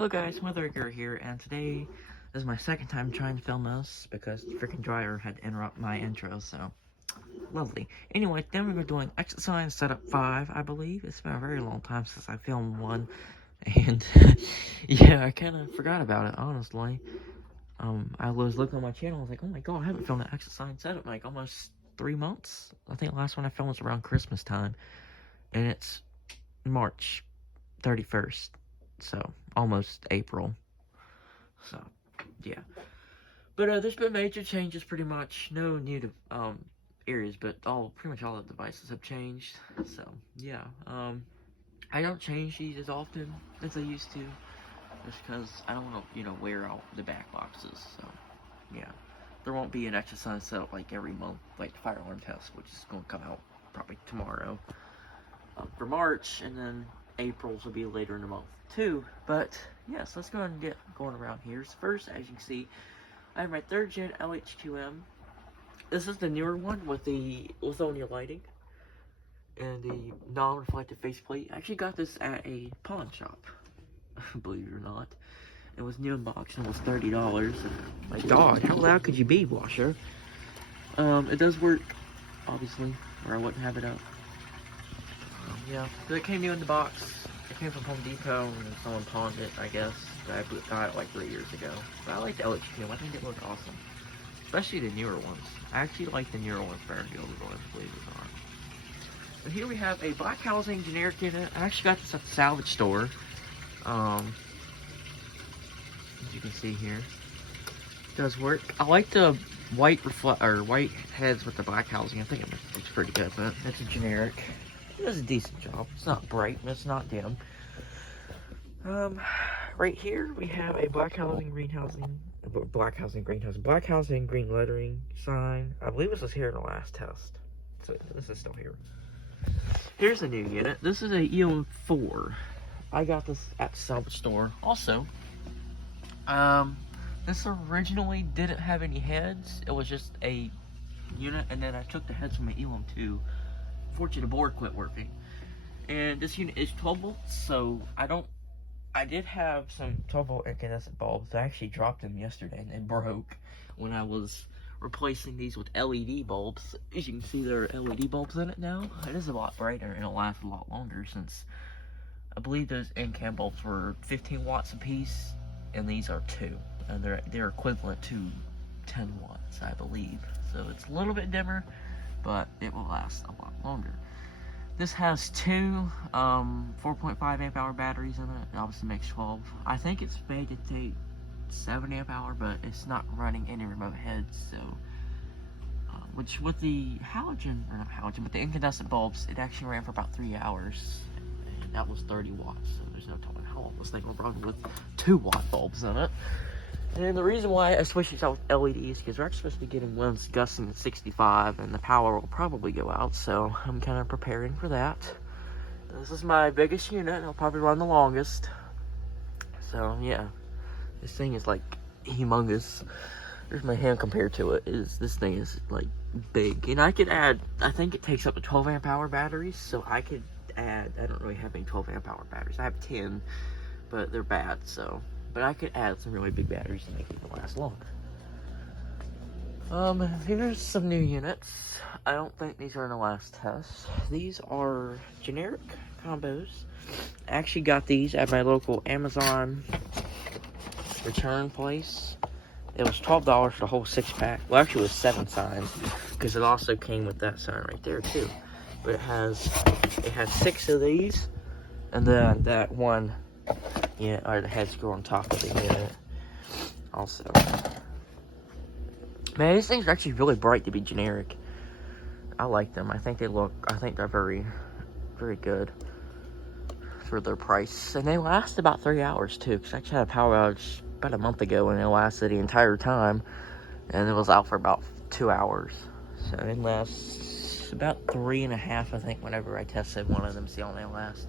Hello guys, Weatherger here, and today is my second time trying to film this because the freaking dryer had to interrupt my intro, so lovely. Anyway, then we were doing exercise setup 5, I believe. It's been a very long time since I filmed one, and yeah, I kind of forgot about it, honestly. I was looking on my channel, I was like, oh my god, I haven't filmed an exercise setup in like almost 3 months. I think the last one I filmed was around Christmas time, and it's March 31st, so almost April. So, yeah. But there's been major changes pretty much. No new areas, but pretty much all the devices have changed. So, yeah. I don't change these as often as I used to. Just because I don't want to, wear out the back boxes. So, yeah. There won't be an exercise set like every month, like the fire alarm test, which is going to come out probably tomorrow. For March, and then April's will be later in the month too. But yes, let's go ahead and get going around here. So first, as you can see, I have my 3rd gen LHQM. This is the newer one with the lithonia lighting and the non-reflective faceplate. I actually got this at a pawn shop, believe it or not. It was new in box and it was $30. And my god, how loud could you be, washer? It does work, obviously, or I wouldn't have it up. Yeah, so it came new in the box. It came from Home Depot, and someone pawned it, I guess. I got it like 3 years ago. But I like the LHQ. I think it looks awesome. Especially the newer ones. I actually like the newer ones better than the older ones, believe it or not. And here we have a black housing generic unit. I actually got this at the salvage store. As you can see here. It does work. I like the white white heads with the black housing. I think it looks pretty good, but it's a generic. It does a decent job. It's not bright, but it's not dim. Right here we have a black housing, green lettering sign. I believe this was here in the last test. So this is still here. Here's a new unit. This is a EOM4. I got this at the salvage store. Also, this originally didn't have any heads. It was just a unit, and then I took the heads from my EOM2. Fortunately, the board quit working. And this unit is 12 volts, so I did have some 12 volt incandescent bulbs. I actually dropped them yesterday and they broke when I was replacing these with LED bulbs. As you can see, there are LED bulbs in it now. It is a lot brighter and it'll last a lot longer, since I believe those incandescent bulbs were 15 watts a piece and these are 2, and they're equivalent to 10 watts, I believe. So it's a little bit dimmer, but it will last a lot longer. This has 2 4.5 amp hour batteries in it. It obviously makes 12. I think it's made to take 7 amp hour, but it's not running any remote heads. So, which with the but the incandescent bulbs, it actually ran for about 3 hours, and that was 30 watts. So there's no telling how long this thing will run with 2 watt bulbs in it. And the reason why I switched these out with LEDs is because we're actually supposed to be getting winds gusting at 65, and the power will probably go out, so I'm kind of preparing for that. This is my biggest unit, and it'll probably run the longest. So, yeah. This thing is, like, humongous. There's my hand compared to it. This thing is, like, big. And I could add, I think it takes up to 12 amp hour batteries, so I could add, I don't really have any 12 amp hour batteries. I have 10, but they're bad, so... But I could add some really big batteries to make it last longer. Here's some new units. I don't think these are in the last test. These are generic combos. I actually got these at my local Amazon return place. It was $12 for the whole 6-pack. Well, actually it was 7 signs, because it also came with that sign right there too. But it has 6 of these, and then that one, or the heads go on top of the unit. Also, man, these things are actually really bright to be generic. I like them. I think they're very, very good for their price, and they last about 3 hours too. Because I actually had a power outage about a month ago, and it lasted the entire time, and it was out for about 2 hours. So it lasts about 3.5, I think. Whenever I tested one of them, see how they last.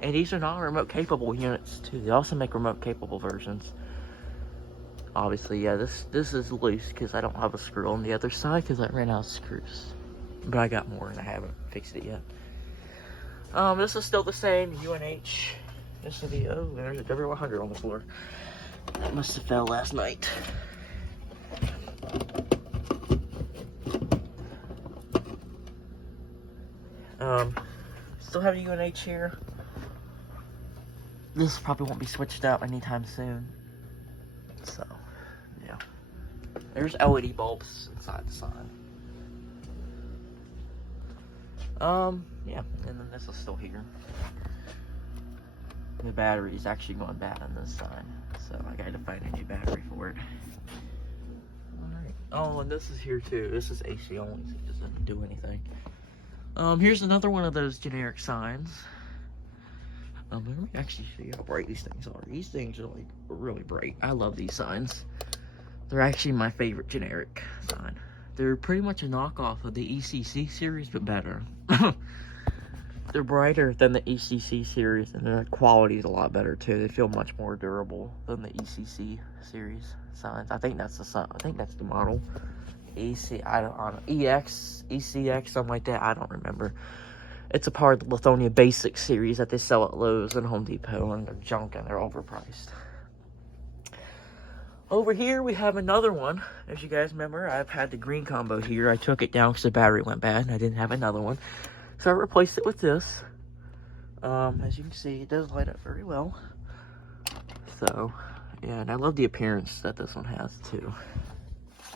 And these are non-remote capable units too. They also make remote capable versions. Obviously, yeah, this is loose because I don't have a screw on the other side because I ran out of screws. But I got more and I haven't fixed it yet. This is still the same UNH This will be, oh, there's a W100 on the floor. That must have fell last night. Still have UNH here. This probably won't be switched out anytime soon. So, yeah. There's LED bulbs inside the sign. Yeah, and then this is still here. The battery is actually going bad on this sign, so I gotta find a new battery for it. Alright. Oh, and this is here too. This is AC only, so it doesn't do anything. Here's another one of those generic signs. Let me actually show you how bright these things are. These things are like really bright. I love these signs. They're actually my favorite generic sign. They're pretty much a knockoff of the ECC series, but better. They're brighter than the ECC series, and their quality is a lot better too. They feel much more durable than the ECC series signs. I think that's the sign. I think that's the model. I don't know. EX, ECX, something like that. I don't remember. It's a part of the Lithonia Basic series that they sell at Lowe's and Home Depot, and they're junk and they're overpriced. Over here we have another one. As you guys remember, I've had the green combo here. I took it down because the battery went bad and I didn't have another one. So I replaced it with this. As you can see, it does light up very well. So, yeah, and I love the appearance that this one has too.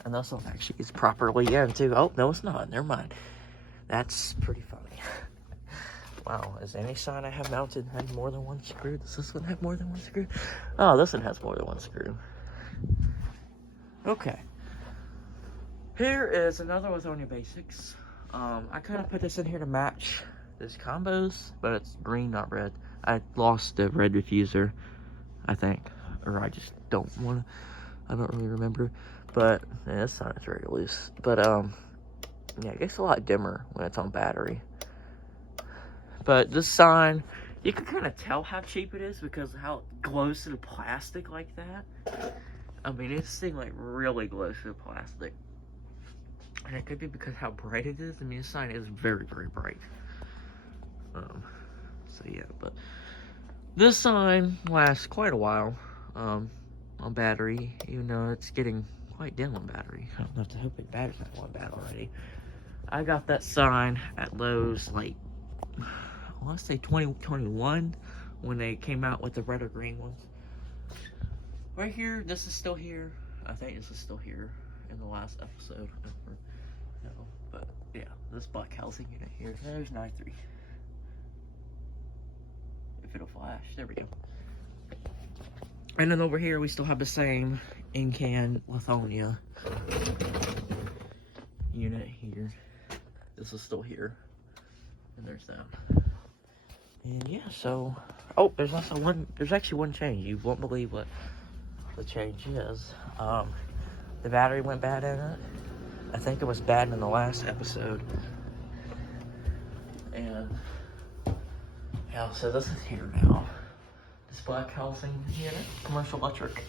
And this one actually is properly in too. Oh, no it's not. Never mind. That's pretty funny. Wow, is any sign I have mounted have more than one screw? Does this one have more than one screw? Oh, this one has more than one screw. Okay. Here is another Lithonia Basics. I kind of put this in here to match this combos, but it's green, not red. I lost the red diffuser, I think. Or I just don't want to. I don't really remember. But, yeah, this sign is very loose. But, yeah, it gets a lot dimmer when it's on battery. But this sign, you can kind of tell how cheap it is because of how it glows through the plastic like that. I mean, this thing like really glows through the plastic. And it could be because how bright it is. I mean, this sign is very, very bright. So yeah, but this sign lasts quite a while on battery, even though it's getting quite dim on battery. I don't know if the hope the battery's not going bad already. I got that sign at Lowe's like, I want to say 2021 when they came out with the red or green ones. Right here, this is still here. I think this is still here in the last episode. No, but yeah, this black housing unit here. There's 93. If it'll flash, there we go. And then over here, we still have the same in-can Lithonia unit here. This is still here. And there's that. And yeah, so, oh, there's actually one change. You won't believe what the change is. The battery went bad in it. I think it was bad in the last episode. And, yeah, so this is here now. This black housing unit, commercial electric.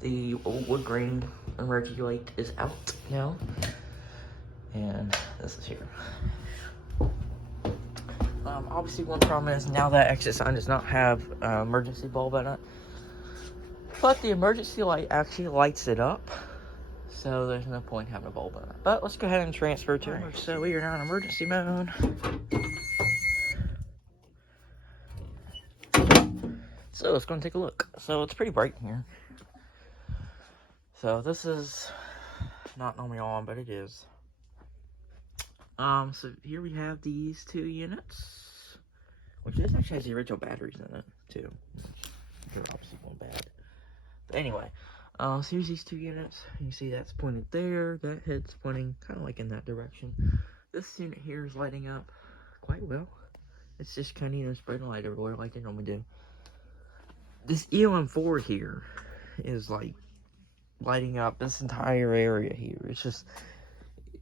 The old wood grain emergency light is out now. And this is here. Obviously one problem is now that exit sign does not have emergency bulb in it. But the emergency light actually lights it up. So there's no point having a bulb in it. But let's go ahead and transfer to it. So we are now in emergency mode. So let's go and take a look. So it's pretty bright in here. So this is not normally on, but it is. So here we have these two units, which this actually has the original batteries in it too. They're obviously going bad. But anyway, so here's these two units. You can see that's pointed there. That head's pointing kind of like in that direction. This unit here is lighting up quite well. It's just kind of, you know, spreading light everywhere like they normally do. This ELM4 here is like lighting up this entire area here. It's just,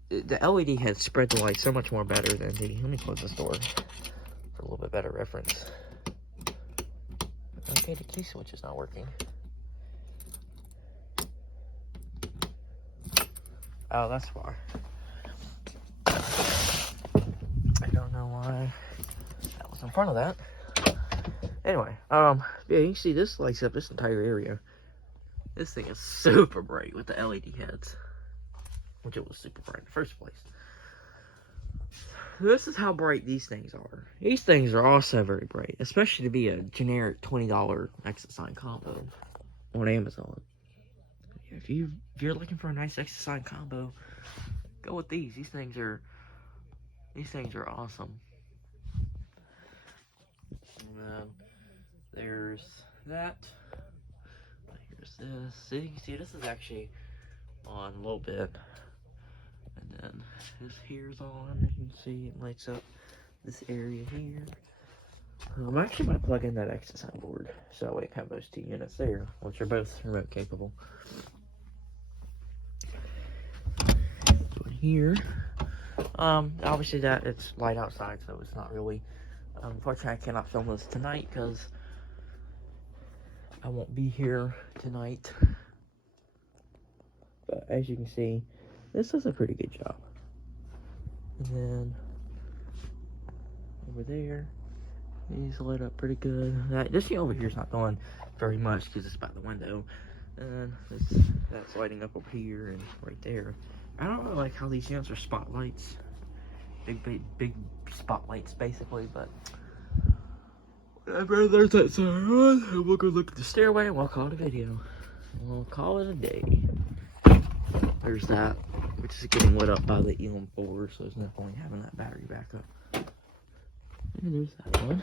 the LED has spread the light so much more better than the, let me close this door for a little bit better reference. Okay, the key switch is not working. Oh, that's why. I don't know why that was in front of that. Anyway, yeah, you can see this lights up this entire area. This thing is super bright with the LED heads, which it was super bright in the first place. This is how bright these things are. These things are also very bright, especially to be a generic $20 exit sign combo on Amazon. If you're looking for a nice exit sign combo, go with these. These things are awesome. And then there's that. Here's this. So you can see this is actually on a little bit. And then this here's on. You can see it lights up this area here. I'm actually going to plug in that exit sign board so that way I can have those two units there, which are both remote capable. Here, obviously that it's light outside, so it's not really. Unfortunately, I cannot film this tonight because I won't be here tonight. But as you can see, this does a pretty good job. And then over there, these lit up pretty good. This thing over here is not going very much because it's by the window. And that's lighting up over here and right there. I don't really like how these units are spotlights. Big spotlights, basically, but whatever, there's that sign on, and we'll go look at the stairway, and we'll call it a video. We'll call it a day. There's that, which is getting lit up by the Elam 4, so it's definitely having that battery backup. And there's that one.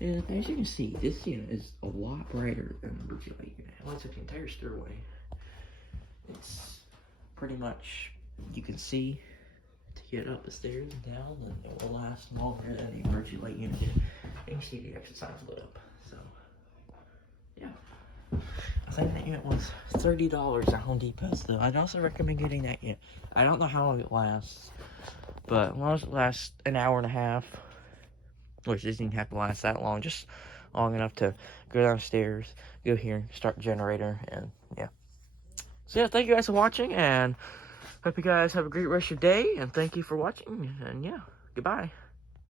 And as you can see, this unit is a lot brighter than the Bridge Light unit. It lights up the entire stairway. It's pretty much, you can see to get up the stairs and down, and it will last longer than the Bridge Light unit did. You can see the exit signs lit up, so yeah. I think that unit was $30 at Home Depot, so I'd also recommend getting that unit. I don't know how long it lasts, but as long as it lasts an hour and a half, which doesn't even have to last that long, just long enough to go downstairs, go here, start the generator, and yeah. So yeah, thank you guys for watching, and hope you guys have a great rest of your day, and thank you for watching, and yeah, goodbye.